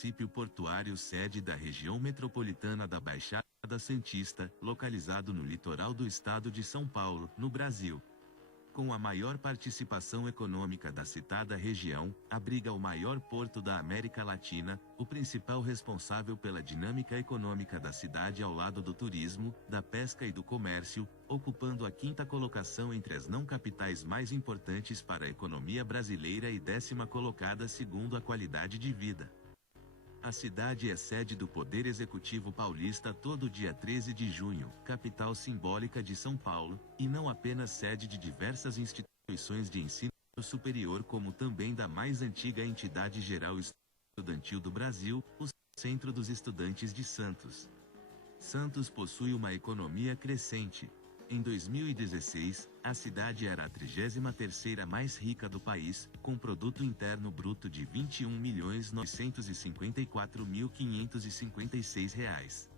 município portuário sede da região metropolitana da Baixada Santista, localizado no litoral do estado de São Paulo, no Brasil. Com a maior participação econômica da citada região, abriga o maior porto da América Latina, o principal responsável pela dinâmica econômica da cidade ao lado do turismo, da pesca e do comércio, ocupando a 5ª colocação entre as não capitais mais importantes para a economia brasileira e 10ª colocada segundo a qualidade de vida. A cidade é sede do Poder Executivo Paulista todo dia 13 de junho, capital simbólica de São Paulo, e não apenas sede de diversas instituições de ensino superior como também da mais antiga entidade geral estudantil do Brasil, o Centro dos Estudantes de Santos. Santos possui uma economia crescente. Em 2016, a cidade era a 33ª mais rica do país, com produto interno bruto de R$ 21.954.556.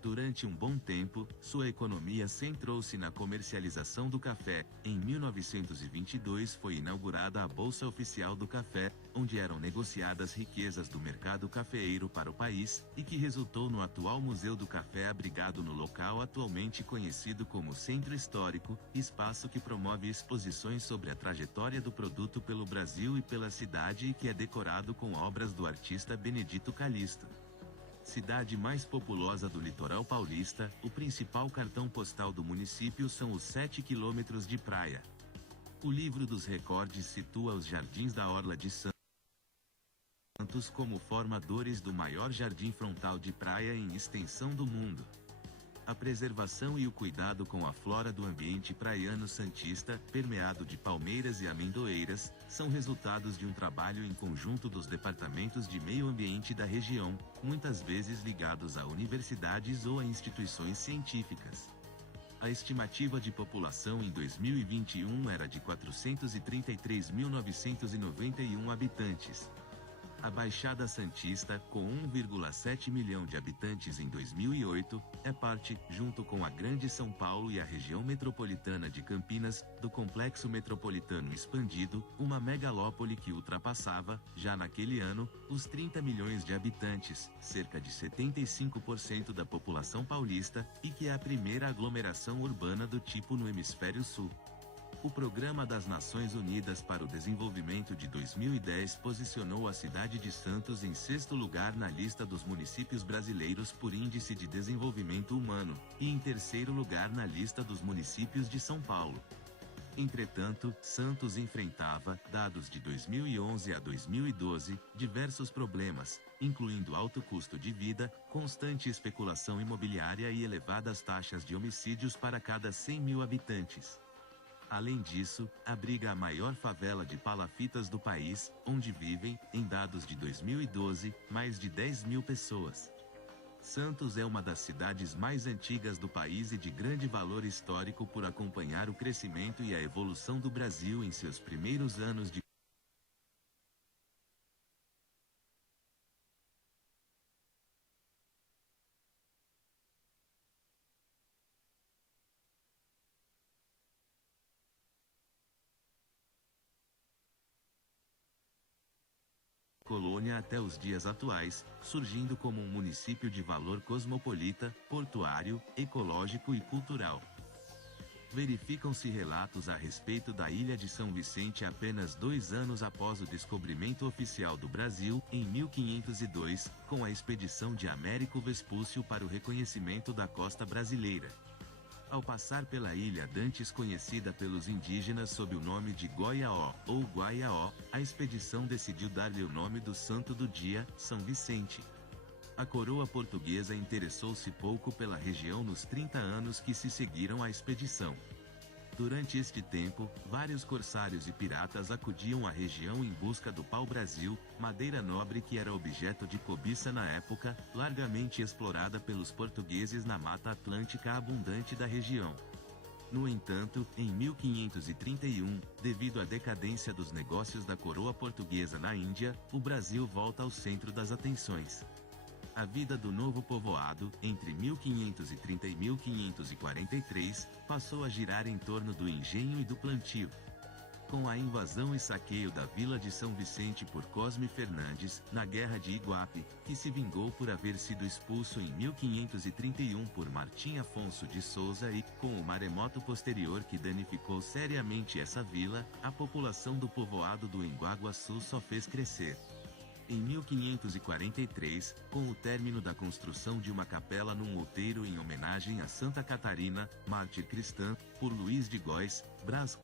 Durante um bom tempo, sua economia centrou-se na comercialização do café. Em 1922 foi inaugurada a Bolsa Oficial do Café, onde eram negociadas riquezas do mercado cafeeiro para o país, e que resultou no atual Museu do Café abrigado no local atualmente conhecido como Centro Histórico, espaço que promove exposições sobre a trajetória do produto pelo Brasil e pela cidade e que é decorado com obras do artista Benedito Calixto. Cidade mais populosa do litoral paulista, o principal cartão postal do município são os 7 quilômetros de praia. O livro dos recordes situa os Jardins da Orla de Santos como formadores do maior jardim frontal de praia em extensão do mundo. A preservação e o cuidado com a flora do ambiente praiano santista, permeado de palmeiras e amendoeiras, são resultados de um trabalho em conjunto dos departamentos de meio ambiente da região, muitas vezes ligados a universidades ou a instituições científicas. A estimativa de população em 2021 era de 433.991 habitantes. A Baixada Santista, com 1,7 milhão de habitantes em 2008, é parte, junto com a Grande São Paulo e a região metropolitana de Campinas, do Complexo Metropolitano Expandido, uma megalópole que ultrapassava, já naquele ano, os 30 milhões de habitantes, cerca de 75% da população paulista, e que é a primeira aglomeração urbana do tipo no Hemisfério Sul. O Programa das Nações Unidas para o Desenvolvimento de 2010 posicionou a cidade de Santos em 6º lugar na lista dos municípios brasileiros por Índice de Desenvolvimento Humano, e em 3º lugar na lista dos municípios de São Paulo. Entretanto, Santos enfrentava, dados de 2011 a 2012, diversos problemas, incluindo alto custo de vida, constante especulação imobiliária e elevadas taxas de homicídios para cada 100 mil habitantes. Além disso, abriga a maior favela de palafitas do país, onde vivem, em dados de 2012, mais de 10 mil pessoas. Santos é uma das cidades mais antigas do país e de grande valor histórico por acompanhar o crescimento e a evolução do Brasil em seus primeiros anos de colônia até os dias atuais, surgindo como um município de valor cosmopolita, portuário, ecológico e cultural. Verificam-se relatos a respeito da ilha de São Vicente apenas 2 anos após o descobrimento oficial do Brasil, em 1502, com a expedição de Américo Vespúcio para o reconhecimento da costa brasileira. Ao passar pela ilha dantes conhecida pelos indígenas sob o nome de Goiaó, ou Guaiaó, a expedição decidiu dar-lhe o nome do santo do dia, São Vicente. A coroa portuguesa interessou-se pouco pela região nos 30 anos que se seguiram à expedição. Durante este tempo, vários corsários e piratas acudiam à região em busca do pau-brasil, madeira nobre que era objeto de cobiça na época, largamente explorada pelos portugueses na mata atlântica abundante da região. No entanto, em 1531, devido à decadência dos negócios da coroa portuguesa na Índia, o Brasil volta ao centro das atenções. A vida do novo povoado, entre 1530 e 1543, passou a girar em torno do engenho e do plantio. Com a invasão e saqueio da vila de São Vicente por Cosme Fernandes, na Guerra de Iguape, que se vingou por haver sido expulso em 1531 por Martim Afonso de Souza e, com o maremoto posterior que danificou seriamente essa vila, a população do povoado do Embaguaçu só fez crescer. Em 1543, com o término da construção de uma capela num outeiro em homenagem a Santa Catarina, mártir cristã, por Luís de Góes, Brás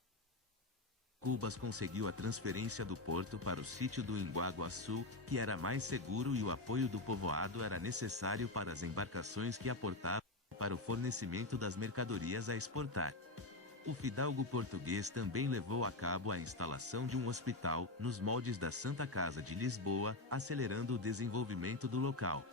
Cubas conseguiu a transferência do porto para o sítio do Embaguaçu, que era mais seguro e o apoio do povoado era necessário para as embarcações que aportavam para o fornecimento das mercadorias a exportar. O fidalgo português também levou a cabo a instalação de um hospital, nos moldes da Santa Casa de Lisboa, acelerando o desenvolvimento do local.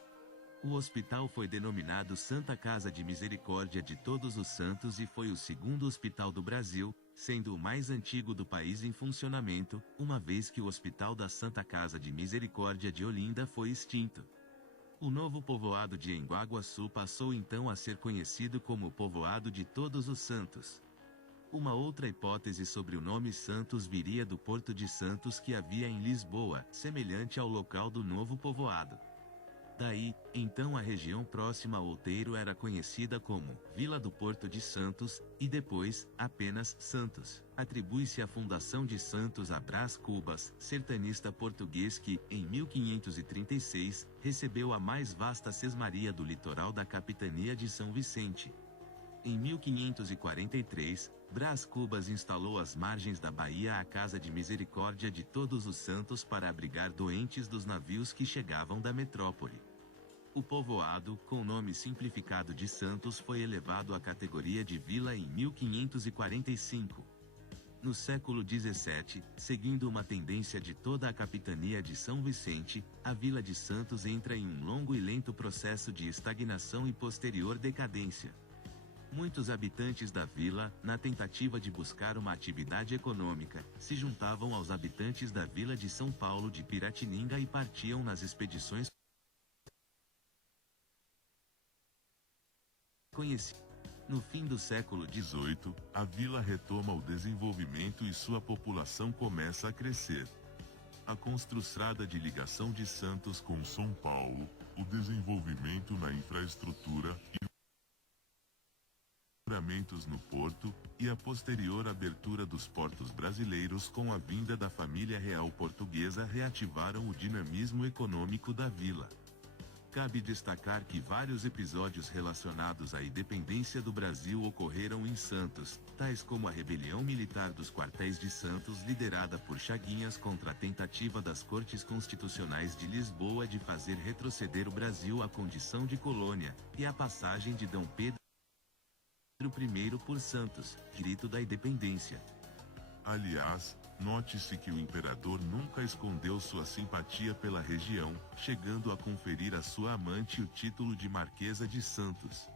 O hospital foi denominado Santa Casa de Misericórdia de Todos os Santos e foi o segundo hospital do Brasil, sendo o mais antigo do país em funcionamento, uma vez que o Hospital da Santa Casa de Misericórdia de Olinda foi extinto. O novo povoado de Embaguaçu passou então a ser conhecido como Povoado de Todos os Santos. Uma outra hipótese sobre o nome Santos viria do Porto de Santos que havia em Lisboa, semelhante ao local do novo povoado. Daí, então a região próxima ao outeiro era conhecida como Vila do Porto de Santos, e depois, apenas Santos. Atribui-se a fundação de Santos a Brás Cubas, sertanista português que, em 1536, recebeu a mais vasta sesmaria do litoral da capitania de São Vicente. Em 1543, Brás Cubas instalou às margens da Bahia a Casa de Misericórdia de Todos os Santos para abrigar doentes dos navios que chegavam da metrópole. O povoado, com o nome simplificado de Santos, foi elevado à categoria de vila em 1545. No século XVII, seguindo uma tendência de toda a capitania de São Vicente, a vila de Santos entra em um longo e lento processo de estagnação e posterior decadência. Muitos habitantes da vila, na tentativa de buscar uma atividade econômica, se juntavam aos habitantes da vila de São Paulo de Piratininga e partiam nas expedições conhecidas. No fim do século XVIII, a vila retoma o desenvolvimento e sua população começa a crescer. A construção de ligação de Santos com São Paulo, o desenvolvimento na infraestrutura e no porto, e a posterior abertura dos portos brasileiros com a vinda da família real portuguesa reativaram o dinamismo econômico da vila. Cabe destacar que vários episódios relacionados à independência do Brasil ocorreram em Santos, tais como a rebelião militar dos quartéis de Santos liderada por Chaguinhas contra a tentativa das Cortes Constitucionais de Lisboa de fazer retroceder o Brasil à condição de colônia, e a passagem de D. Pedro I por Santos, grito da independência. Aliás, note-se que o imperador nunca escondeu sua simpatia pela região, chegando a conferir a sua amante o título de Marquesa de Santos.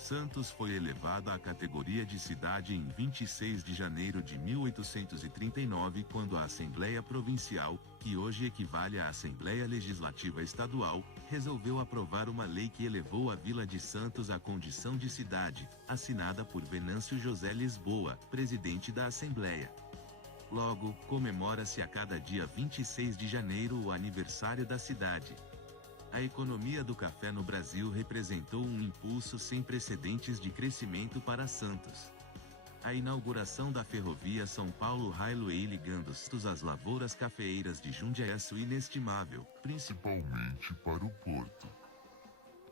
Santos foi elevada à categoria de cidade em 26 de janeiro de 1839, quando a Assembleia Provincial, que hoje equivale à Assembleia Legislativa Estadual, resolveu aprovar uma lei que elevou a Vila de Santos à condição de cidade, assinada por Venâncio José Lisboa, presidente da Assembleia. Logo, comemora-se a cada dia 26 de janeiro o aniversário da cidade. A economia do café no Brasil representou um impulso sem precedentes de crescimento para Santos. A inauguração da ferrovia São Paulo Railway ligando Santos às lavouras cafeeiras de Jundiaí é inestimável, principalmente para o porto.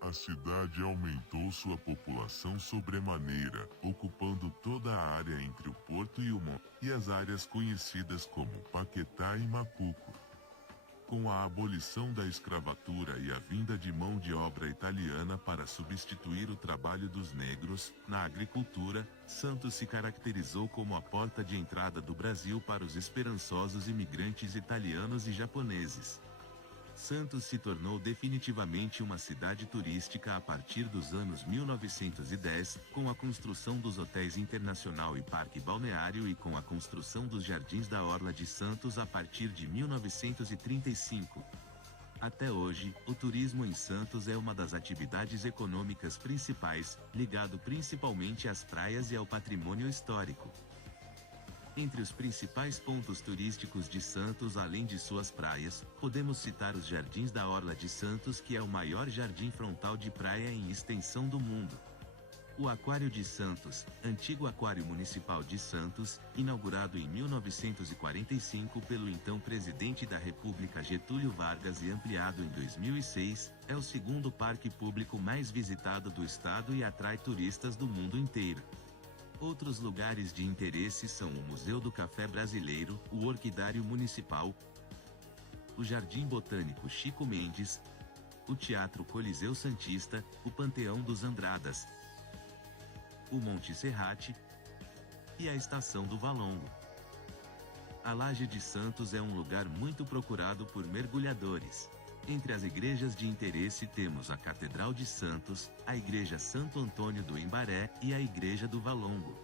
A cidade aumentou sua população sobremaneira, ocupando toda a área entre o porto e o monte, e as áreas conhecidas como Paquetá e Macuco. Com a abolição da escravatura e a vinda de mão de obra italiana para substituir o trabalho dos negros, na agricultura, Santos se caracterizou como a porta de entrada do Brasil para os esperançosos imigrantes italianos e japoneses. Santos se tornou definitivamente uma cidade turística a partir dos anos 1910, com a construção dos hotéis Internacional e Parque Balneário e com a construção dos Jardins da Orla de Santos a partir de 1935. Até hoje, o turismo em Santos é uma das atividades econômicas principais, ligado principalmente às praias e ao patrimônio histórico. Entre os principais pontos turísticos de Santos, além de suas praias, podemos citar os Jardins da Orla de Santos, que é o maior jardim frontal de praia em extensão do mundo. O Aquário de Santos, antigo Aquário Municipal de Santos, inaugurado em 1945 pelo então Presidente da República Getúlio Vargas e ampliado em 2006, é o segundo parque público mais visitado do estado e atrai turistas do mundo inteiro. Outros lugares de interesse são o Museu do Café Brasileiro, o Orquidário Municipal, o Jardim Botânico Chico Mendes, o Teatro Coliseu Santista, o Panteão dos Andradas, o Monte Serrate e a Estação do Valongo. A Laje de Santos é um lugar muito procurado por mergulhadores. Entre as igrejas de interesse temos a Catedral de Santos, a Igreja Santo Antônio do Embaré e a Igreja do Valongo.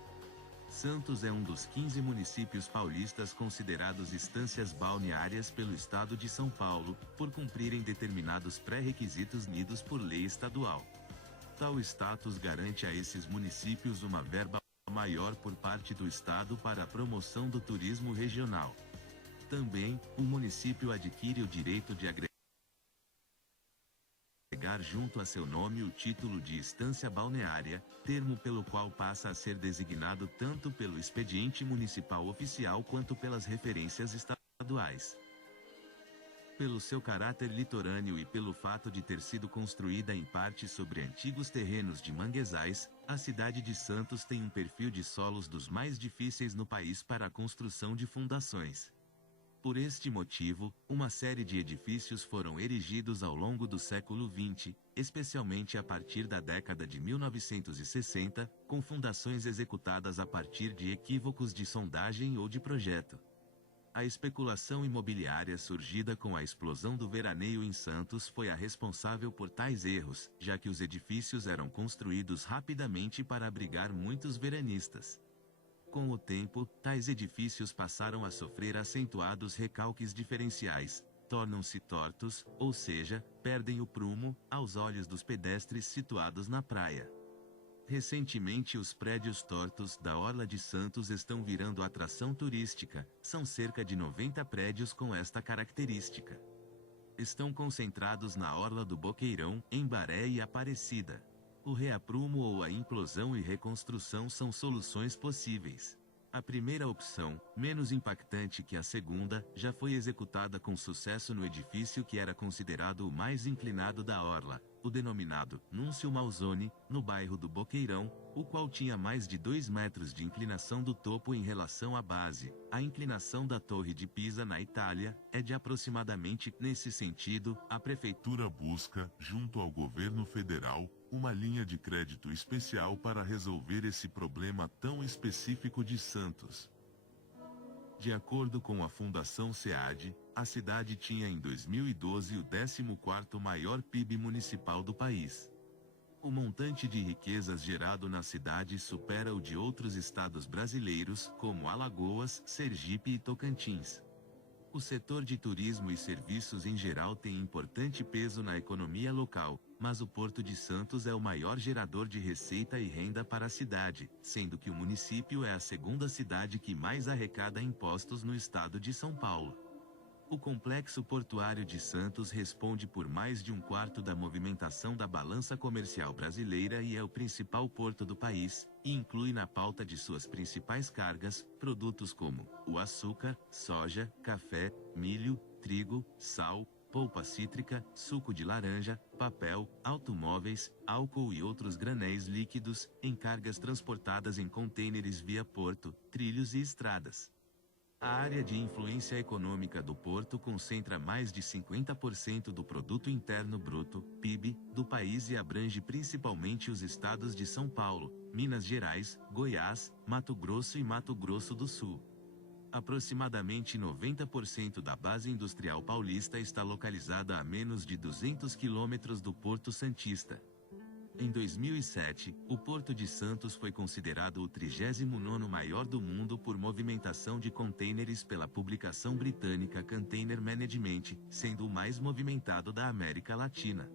Santos é um dos 15 municípios paulistas considerados estâncias balneárias pelo Estado de São Paulo, por cumprirem determinados pré-requisitos nidos por lei estadual. Tal status garante a esses municípios uma verba maior por parte do Estado para a promoção do turismo regional. Também, o município adquire o direito de agregar junto a seu nome o título de estância balneária, termo pelo qual passa a ser designado tanto pelo expediente municipal oficial quanto pelas referências estaduais. Pelo seu caráter litorâneo e pelo fato de ter sido construída em parte sobre antigos terrenos de manguezais, a cidade de Santos tem um perfil de solos dos mais difíceis no país para a construção de fundações. Por este motivo, uma série de edifícios foram erigidos ao longo do século XX, especialmente a partir da década de 1960, com fundações executadas a partir de equívocos de sondagem ou de projeto. A especulação imobiliária surgida com a explosão do veraneio em Santos foi a responsável por tais erros, já que os edifícios eram construídos rapidamente para abrigar muitos veranistas. Com o tempo, tais edifícios passaram a sofrer acentuados recalques diferenciais, tornam-se tortos, ou seja, perdem o prumo, aos olhos dos pedestres situados na praia. Recentemente os prédios tortos da Orla de Santos estão virando atração turística, são cerca de 90 prédios com esta característica. Estão concentrados na Orla do Boqueirão, Embaré e Aparecida. O reaprumo ou a implosão e reconstrução são soluções possíveis. A primeira opção, menos impactante que a segunda, já foi executada com sucesso no edifício que era considerado o mais inclinado da orla, o denominado Núncio Malzone, no bairro do Boqueirão, o qual tinha mais de 2 metros de inclinação do topo em relação à base. A inclinação da Torre de Pisa na Itália é de aproximadamente. Nesse sentido, a prefeitura busca, junto ao governo federal, uma linha de crédito especial para resolver esse problema tão específico de Santos. De acordo com a Fundação SEAD, a cidade tinha em 2012 o 14º maior PIB municipal do país. O montante de riquezas gerado na cidade supera o de outros estados brasileiros, como Alagoas, Sergipe e Tocantins. O setor de turismo e serviços em geral tem importante peso na economia local, mas o Porto de Santos é o maior gerador de receita e renda para a cidade, sendo que o município é a segunda cidade que mais arrecada impostos no estado de São Paulo. O Complexo Portuário de Santos responde por mais de 1/4 da movimentação da balança comercial brasileira e é o principal porto do país, e inclui na pauta de suas principais cargas, produtos como o açúcar, soja, café, milho, trigo, sal, polpa cítrica, suco de laranja, papel, automóveis, álcool e outros granéis líquidos, em cargas transportadas em contêineres via porto, trilhos e estradas. A área de influência econômica do porto concentra mais de 50% do Produto Interno Bruto, PIB, do país e abrange principalmente os estados de São Paulo, Minas Gerais, Goiás, Mato Grosso e Mato Grosso do Sul. Aproximadamente 90% da base industrial paulista está localizada a menos de 200 quilômetros do Porto Santista. Em 2007, o Porto de Santos foi considerado o 39º maior do mundo por movimentação de contêineres pela publicação britânica Container Management, sendo o mais movimentado da América Latina.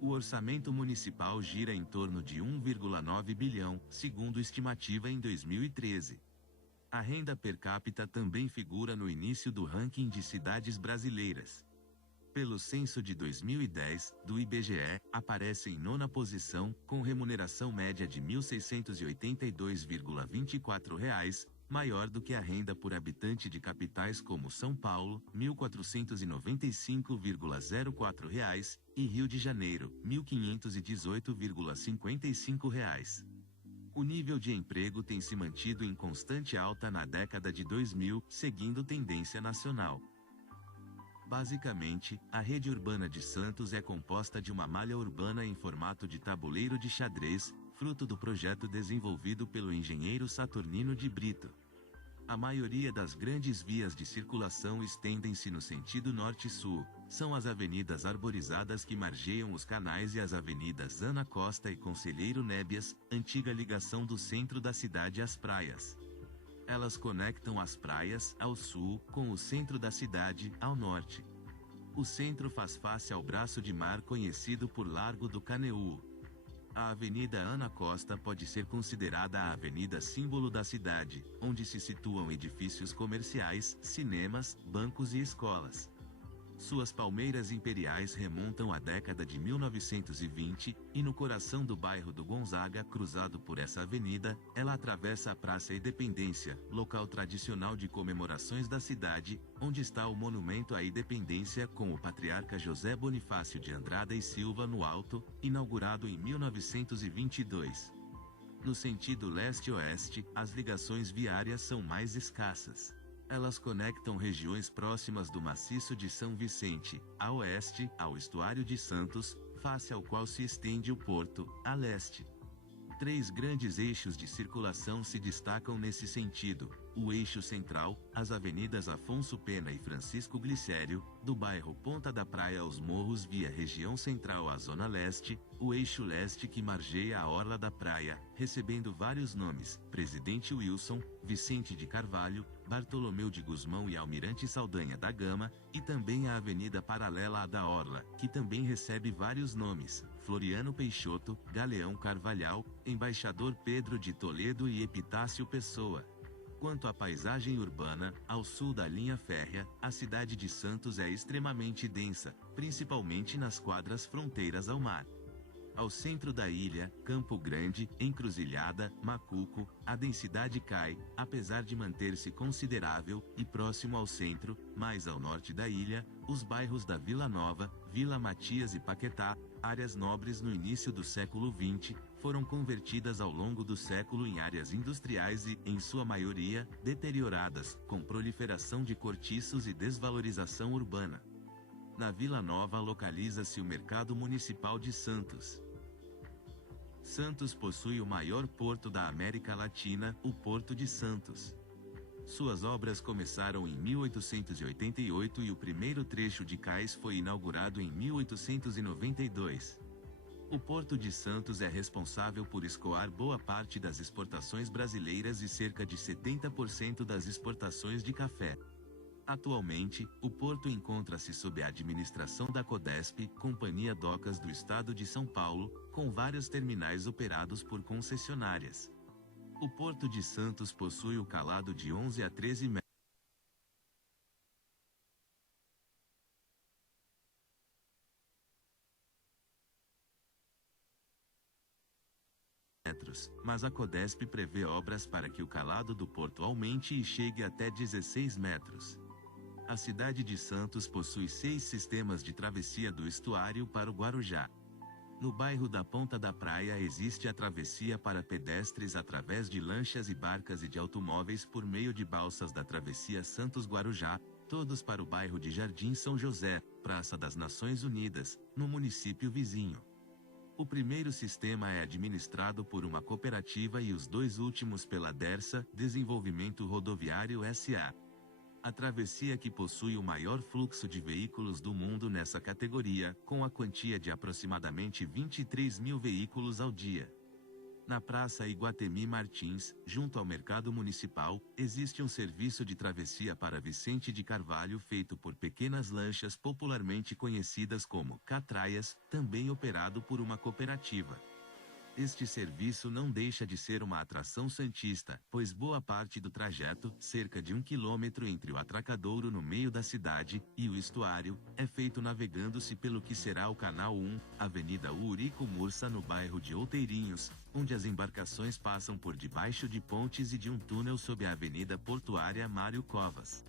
O orçamento municipal gira em torno de 1,9 bilhão, segundo estimativa em 2013. A renda per capita também figura no início do ranking de cidades brasileiras. Pelo censo de 2010, do IBGE, aparece em nona posição, com remuneração média de R$ 1.682,24, maior do que a renda por habitante de capitais como São Paulo, R$ 1.495,04, e Rio de Janeiro, R$ 1.518,55. O nível de emprego tem se mantido em constante alta na década de 2000, seguindo tendência nacional. Basicamente, a rede urbana de Santos é composta de uma malha urbana em formato de tabuleiro de xadrez, fruto do projeto desenvolvido pelo engenheiro Saturnino de Brito. A maioria das grandes vias de circulação estendem-se no sentido norte-sul, são as avenidas arborizadas que margeiam os canais e as avenidas Ana Costa e Conselheiro Nébias, antiga ligação do centro da cidade às praias. Elas conectam as praias, ao sul, com o centro da cidade, ao norte. O centro faz face ao braço de mar conhecido por Largo do Caneú. A Avenida Ana Costa pode ser considerada a avenida símbolo da cidade, onde se situam edifícios comerciais, cinemas, bancos e escolas. Suas palmeiras imperiais remontam à década de 1920, e no coração do bairro do Gonzaga, cruzado por essa avenida, ela atravessa a Praça Independência, local tradicional de comemorações da cidade, onde está o Monumento à Independência com o patriarca José Bonifácio de Andrada e Silva no alto, inaugurado em 1922. No sentido leste-oeste, as ligações viárias são mais escassas. Elas conectam regiões próximas do maciço de São Vicente, a oeste, ao estuário de Santos, face ao qual se estende o porto, a leste. Três grandes eixos de circulação se destacam nesse sentido: o eixo central, as avenidas Afonso Pena e Francisco Glicério, do bairro Ponta da Praia aos Morros via região central à zona leste; o eixo leste que margeia a orla da praia, recebendo vários nomes: Presidente Wilson, Vicente de Carvalho, Bartolomeu de Gusmão e Almirante Saldanha da Gama; e também a avenida paralela à da orla, que também recebe vários nomes: Floriano Peixoto, Galeão Carvalhal, Embaixador Pedro de Toledo e Epitácio Pessoa. Quanto à paisagem urbana, ao sul da linha férrea, a cidade de Santos é extremamente densa, principalmente nas quadras fronteiras ao mar. Ao centro da ilha, Campo Grande, Encruzilhada, Macuco, a densidade cai, apesar de manter-se considerável, e próximo ao centro, mais ao norte da ilha, os bairros da Vila Nova, Vila Matias e Paquetá, áreas nobres no início do século XX, foram convertidas ao longo do século em áreas industriais e, em sua maioria, deterioradas, com proliferação de cortiços e desvalorização urbana. Na Vila Nova localiza-se o Mercado Municipal de Santos. Santos possui o maior porto da América Latina, o Porto de Santos. Suas obras começaram em 1888 e o primeiro trecho de cais foi inaugurado em 1892. O Porto de Santos é responsável por escoar boa parte das exportações brasileiras e cerca de 70% das exportações de café. Atualmente, o porto encontra-se sob a administração da Codesp, Companhia Docas do Estado de São Paulo, com vários terminais operados por concessionárias. O Porto de Santos possui o calado de 11 a 13 metros, mas a Codesp prevê obras para que o calado do porto aumente e chegue até 16 metros. A cidade de Santos possui 6 sistemas de travessia do estuário para o Guarujá. No bairro da Ponta da Praia existe a travessia para pedestres através de lanchas e barcas e de automóveis por meio de balsas da travessia Santos-Guarujá, todos para o bairro de Jardim São José, Praça das Nações Unidas, no município vizinho. O primeiro sistema é administrado por uma cooperativa e os dois últimos pela Dersa, Desenvolvimento Rodoviário S.A. A travessia que possui o maior fluxo de veículos do mundo nessa categoria, com a quantia de aproximadamente 23 mil veículos ao dia. Na Praça Iguatemi Martins, junto ao Mercado Municipal, existe um serviço de travessia para Vicente de Carvalho feito por pequenas lanchas popularmente conhecidas como catraias, também operado por uma cooperativa. Este serviço não deixa de ser uma atração santista, pois boa parte do trajeto, cerca de 1 quilômetro entre o atracadouro no meio da cidade, e o estuário, é feito navegando-se pelo que será o Canal 1, Avenida Urico Mursa no bairro de Outeirinhos, onde as embarcações passam por debaixo de pontes e de um túnel sob a Avenida Portuária Mário Covas.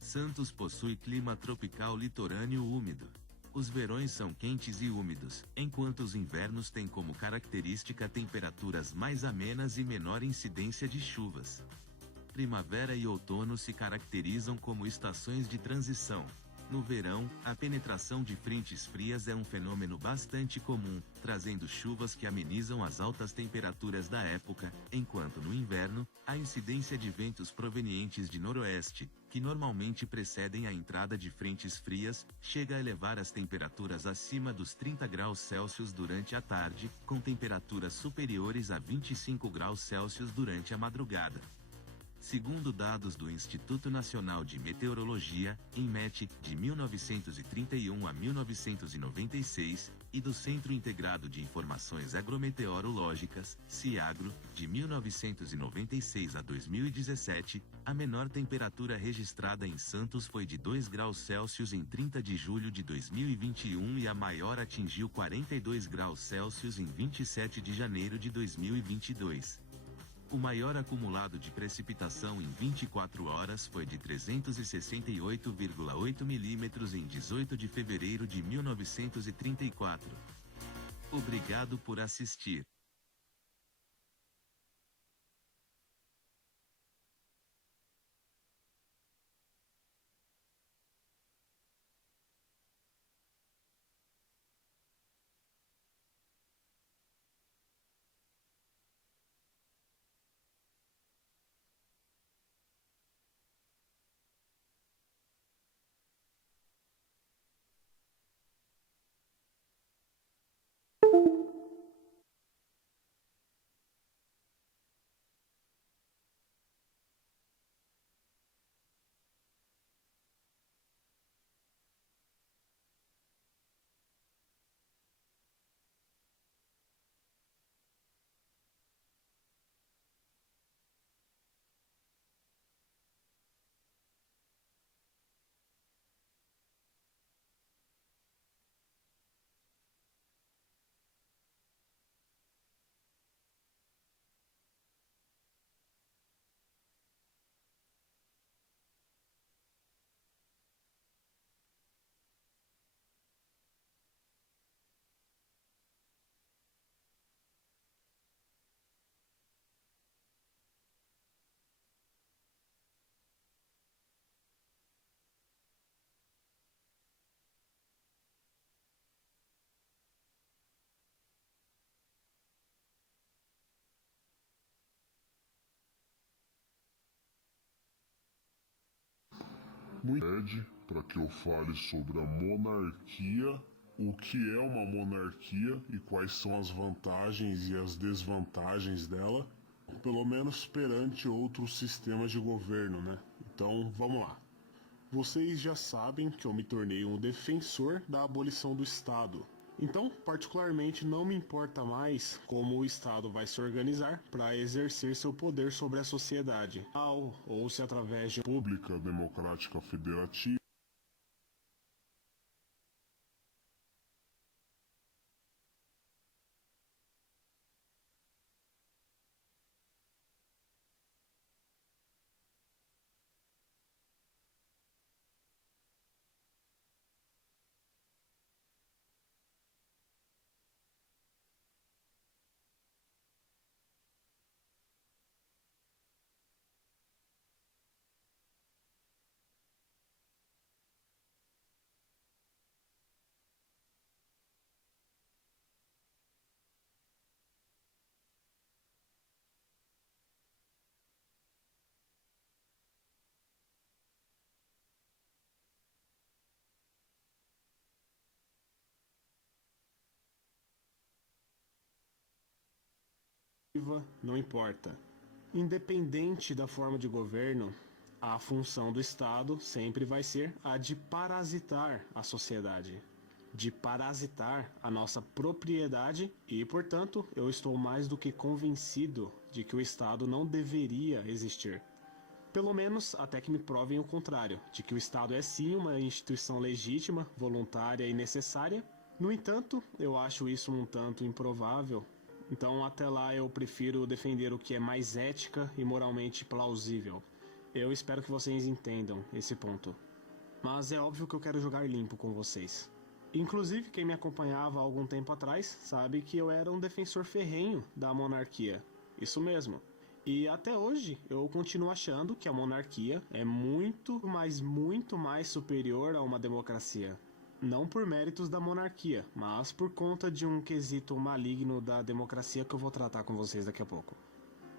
Santos possui clima tropical litorâneo úmido. Os verões são quentes e úmidos, enquanto os invernos têm como característica temperaturas mais amenas e menor incidência de chuvas. Primavera e outono se caracterizam como estações de transição. No verão, a penetração de frentes frias é um fenômeno bastante comum, trazendo chuvas que amenizam as altas temperaturas da época, enquanto no inverno, a incidência de ventos provenientes de noroeste, que normalmente precedem a entrada de frentes frias, chega a elevar as temperaturas acima dos 30 graus Celsius durante a tarde, com temperaturas superiores a 25 graus Celsius durante a madrugada. Segundo dados do Instituto Nacional de Meteorologia, INMET, de 1931 a 1996, e do Centro Integrado de Informações Agrometeorológicas, CIAGRO, de 1996 a 2017, a menor temperatura registrada em Santos foi de 2 graus Celsius em 30 de julho de 2021 e a maior atingiu 42 graus Celsius em 27 de janeiro de 2022. O maior acumulado de precipitação em 24 horas foi de 368,8 milímetros em 18 de fevereiro de 1934. Obrigado por assistir. Pede para que eu fale sobre a monarquia, o que é uma monarquia e quais são as vantagens e as desvantagens dela, pelo menos perante outros sistemas de governo, né? Então, vamos lá. Vocês já sabem que eu me tornei um defensor da abolição do Estado. Então, particularmente, não me importa mais como o Estado vai se organizar para exercer seu poder sobre a sociedade, ou se através de República Democrática Federativa. Não importa. Independente da forma de governo, a função do Estado sempre vai ser a de parasitar a sociedade. de parasitar a nossa propriedade e, portanto, eu estou mais do que convencido de que o Estado não deveria existir. Pelo menos até que me provem o contrário, de que o Estado é sim uma instituição legítima, voluntária e necessária. No entanto, eu acho isso um tanto improvável. Então, até lá, eu prefiro defender o que é mais ética e moralmente plausível. Eu espero que vocês entendam esse ponto. Mas é óbvio que eu quero jogar limpo com vocês. Inclusive, quem me acompanhava há algum tempo atrás sabe que eu era um defensor ferrenho da monarquia. Isso mesmo. E até hoje eu continuo achando que a monarquia é muito mais superior a uma democracia. Não por méritos da monarquia, mas por conta de um quesito maligno da democracia que eu vou tratar com vocês daqui a pouco.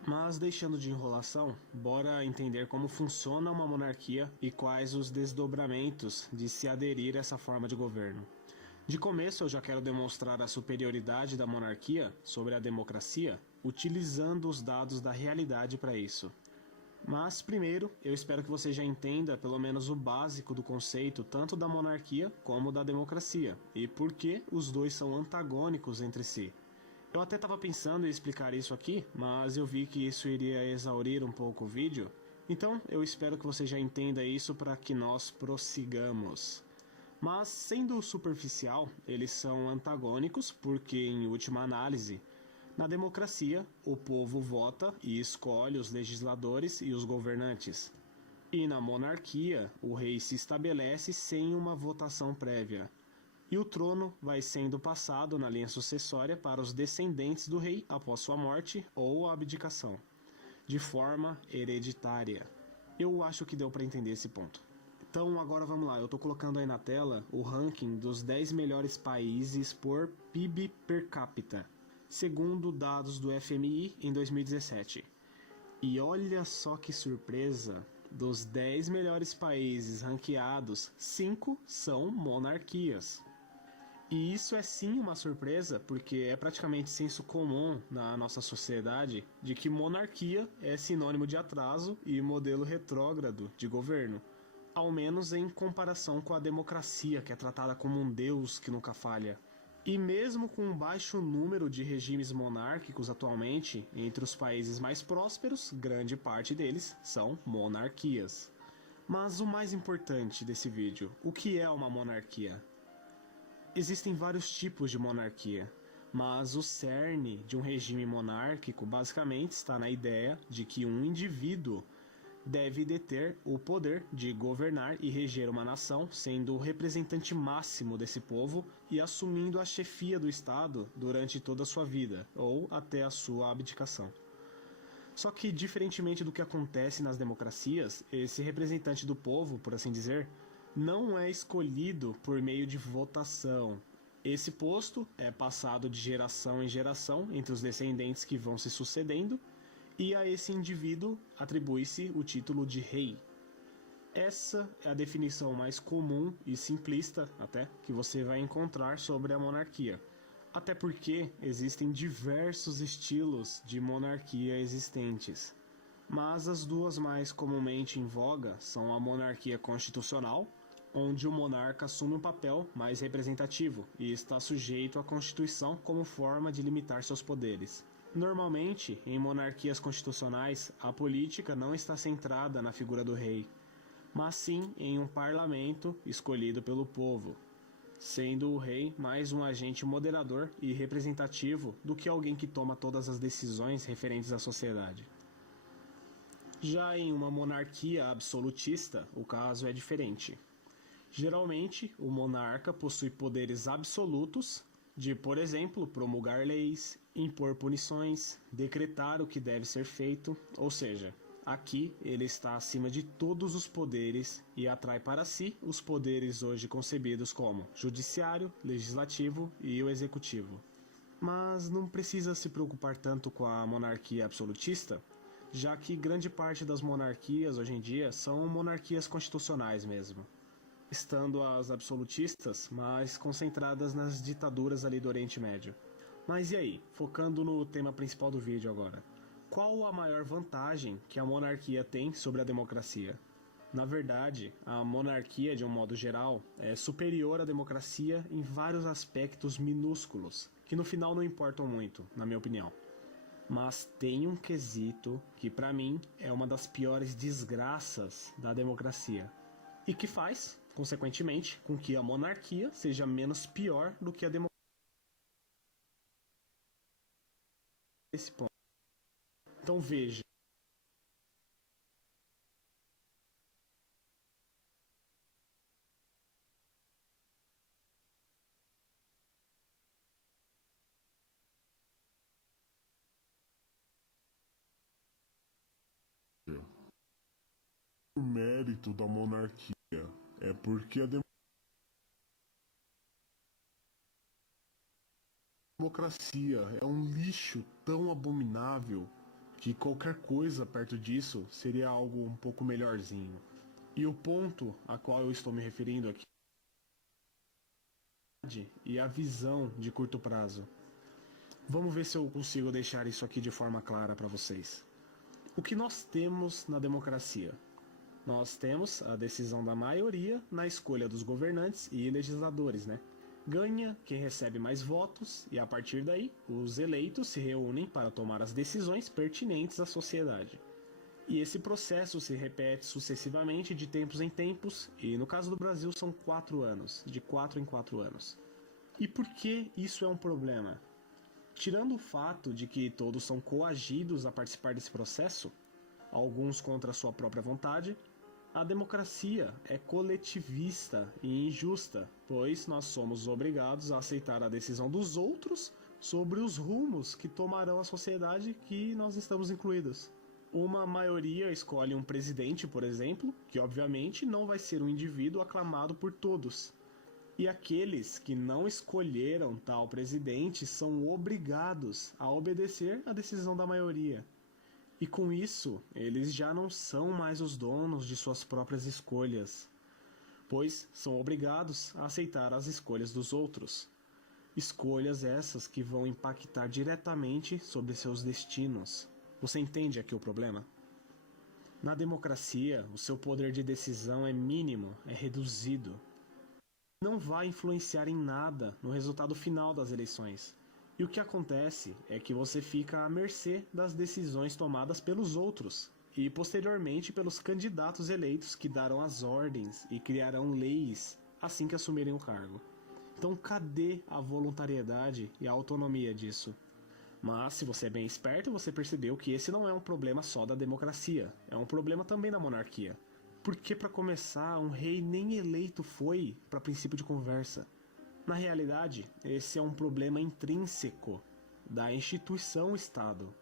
Mas deixando de enrolação, bora entender como funciona uma monarquia e quais os desdobramentos de se aderir a essa forma de governo. De começo, eu já quero demonstrar a superioridade da monarquia sobre a democracia, utilizando os dados da realidade para isso. Mas primeiro, eu espero que você já entenda pelo menos o básico do conceito tanto da monarquia como da democracia, e por que os dois são antagônicos entre si. Eu até estava pensando em explicar isso aqui, mas eu vi que isso iria exaurir um pouco o vídeo, então eu espero que você já entenda isso para que nós prossigamos. Mas, sendo superficial, eles são antagônicos porque, em última análise, na democracia, o povo vota e escolhe os legisladores e os governantes. E na monarquia, o rei se estabelece sem uma votação prévia. E o trono vai sendo passado na linha sucessória para os descendentes do rei após sua morte ou abdicação, de forma hereditária. Eu acho que deu para entender esse ponto. Então agora vamos lá, eu estou colocando aí na tela o ranking dos 10 melhores países por PIB per capita, segundo dados do FMI em 2017. E olha só que surpresa, dos 10 melhores países ranqueados, 5 são monarquias. E isso é sim uma surpresa, porque é praticamente senso comum na nossa sociedade de que monarquia é sinônimo de atraso e modelo retrógrado de governo, ao menos em comparação com a democracia, que é tratada como um deus que nunca falha. E mesmo com um baixo número de regimes monárquicos atualmente, entre os países mais prósperos, grande parte deles são monarquias. Mas o mais importante desse vídeo, o que é uma monarquia? Existem vários tipos de monarquia, mas o cerne de um regime monárquico basicamente está na ideia de que um indivíduo deve deter o poder de governar e reger uma nação, sendo o representante máximo desse povo e assumindo a chefia do Estado durante toda a sua vida, ou até a sua abdicação. Só que, diferentemente do que acontece nas democracias, esse representante do povo, por assim dizer, não é escolhido por meio de votação. Esse posto é passado de geração em geração entre os descendentes que vão se sucedendo, e a esse indivíduo atribui-se o título de rei. Essa é a definição mais comum e simplista, até, que você vai encontrar sobre a monarquia. Até porque existem diversos estilos de monarquia existentes. Mas as duas mais comumente em voga são a monarquia constitucional, onde o monarca assume um papel mais representativo e está sujeito à Constituição como forma de limitar seus poderes. Normalmente, em monarquias constitucionais, a política não está centrada na figura do rei, mas sim em um parlamento escolhido pelo povo, sendo o rei mais um agente moderador e representativo do que alguém que toma todas as decisões referentes à sociedade. Já em uma monarquia absolutista, o caso é diferente. Geralmente, o monarca possui poderes absolutos de, por exemplo, promulgar leis, impor punições, decretar o que deve ser feito, ou seja, aqui ele está acima de todos os poderes e atrai para si os poderes hoje concebidos como judiciário, legislativo e o executivo. Mas não precisa se preocupar tanto com a monarquia absolutista, já que grande parte das monarquias hoje em dia são monarquias constitucionais mesmo, estando as absolutistas mais concentradas nas ditaduras ali do Oriente Médio. Mas e aí, focando no tema principal do vídeo agora, qual a maior vantagem que a monarquia tem sobre a democracia? Na verdade, a monarquia, de um modo geral, é superior à democracia em vários aspectos minúsculos, que no final não importam muito, na minha opinião. Mas tem um quesito que, pra mim, é uma das piores desgraças da democracia. E que faz, consequentemente, com que a monarquia seja menos pior do que a democracia. Esse ponto. Então veja. O mérito da monarquia é porque a democracia é um lixo tão abominável que qualquer coisa perto disso seria algo um pouco melhorzinho. E o ponto a qual eu estou me referindo aqui é a visão de curto prazo. Vamos ver se eu consigo deixar isso aqui de forma clara para vocês. O que nós temos na democracia? Nós temos a decisão da maioria na escolha dos governantes e legisladores, né? Ganha quem recebe mais votos e a partir daí os eleitos se reúnem para tomar as decisões pertinentes à sociedade. E esse processo se repete sucessivamente de tempos em tempos e no caso do Brasil são 4 anos, de 4 em 4 anos. E por que isso é um problema? Tirando o fato de que todos são coagidos a participar desse processo, alguns contra a sua própria vontade, a democracia é coletivista e injusta, pois nós somos obrigados a aceitar a decisão dos outros sobre os rumos que tomarão a sociedade que nós estamos incluídos. Uma maioria escolhe um presidente, por exemplo, que obviamente não vai ser um indivíduo aclamado por todos. E aqueles que não escolheram tal presidente são obrigados a obedecer à decisão da maioria. E com isso, eles já não são mais os donos de suas próprias escolhas, pois são obrigados a aceitar as escolhas dos outros. Escolhas essas que vão impactar diretamente sobre seus destinos. Você entende aqui o problema? Na democracia, o seu poder de decisão é mínimo, é reduzido. Não vai influenciar em nada no resultado final das eleições. E o que acontece é que você fica à mercê das decisões tomadas pelos outros e posteriormente pelos candidatos eleitos que darão as ordens e criarão leis assim que assumirem o cargo. Então cadê a voluntariedade e a autonomia disso? Mas se você é bem esperto, você percebeu que esse não é um problema só da democracia, é um problema também da monarquia. Porque para começar, um rei nem eleito foi para princípio de conversa. Na realidade, esse é um problema intrínseco da instituição Estado.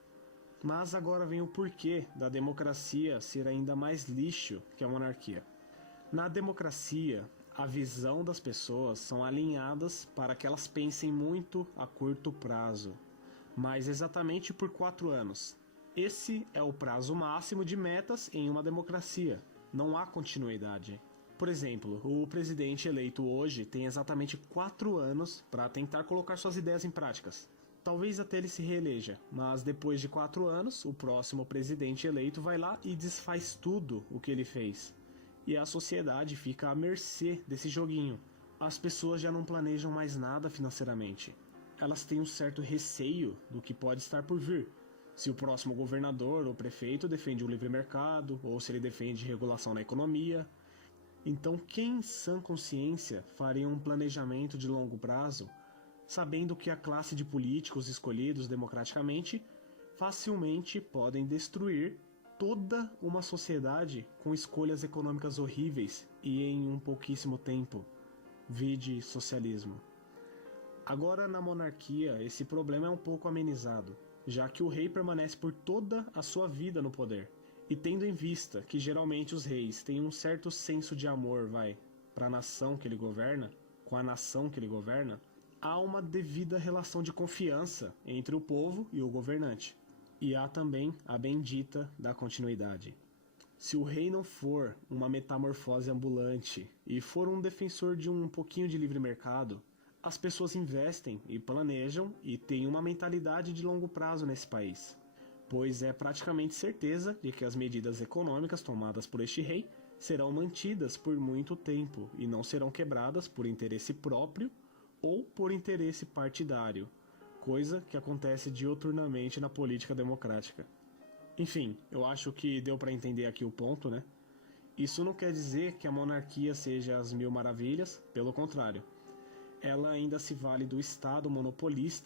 Mas agora vem o porquê da democracia ser ainda mais lixo que a monarquia. Na democracia, a visão das pessoas são alinhadas para que elas pensem muito a curto prazo, mas exatamente por 4 anos. Esse é o prazo máximo de metas em uma democracia. Não há continuidade. Por exemplo, o presidente eleito hoje tem exatamente 4 anos para tentar colocar suas ideias em práticas. Talvez até ele se reeleja, mas depois de 4 anos, o próximo presidente eleito vai lá e desfaz tudo o que ele fez. E a sociedade fica à mercê desse joguinho. As pessoas já não planejam mais nada financeiramente. Elas têm um certo receio do que pode estar por vir. Se o próximo governador ou prefeito defende o livre mercado, ou se ele defende regulação na economia. Então, quem em sã consciência faria um planejamento de longo prazo, sabendo que a classe de políticos escolhidos democraticamente facilmente podem destruir toda uma sociedade com escolhas econômicas horríveis e em um pouquíssimo tempo? Vide socialismo. Agora, na monarquia, esse problema é um pouco amenizado, já que o rei permanece por toda a sua vida no poder. E tendo em vista que geralmente os reis têm um certo senso de amor, para a nação que ele governa, com a nação que ele governa, há uma devida relação de confiança entre o povo e o governante. E há também a bendita da continuidade. Se o rei não for uma metamorfose ambulante e for um defensor de um pouquinho de livre mercado, as pessoas investem e planejam e têm uma mentalidade de longo prazo nesse país, pois é praticamente certeza de que as medidas econômicas tomadas por este rei serão mantidas por muito tempo e não serão quebradas por interesse próprio ou por interesse partidário, coisa que acontece diuturnamente na política democrática. Enfim, eu acho que deu para entender aqui o ponto, né? Isso não quer dizer que a monarquia seja as mil maravilhas, pelo contrário. Ela ainda se vale do Estado monopolista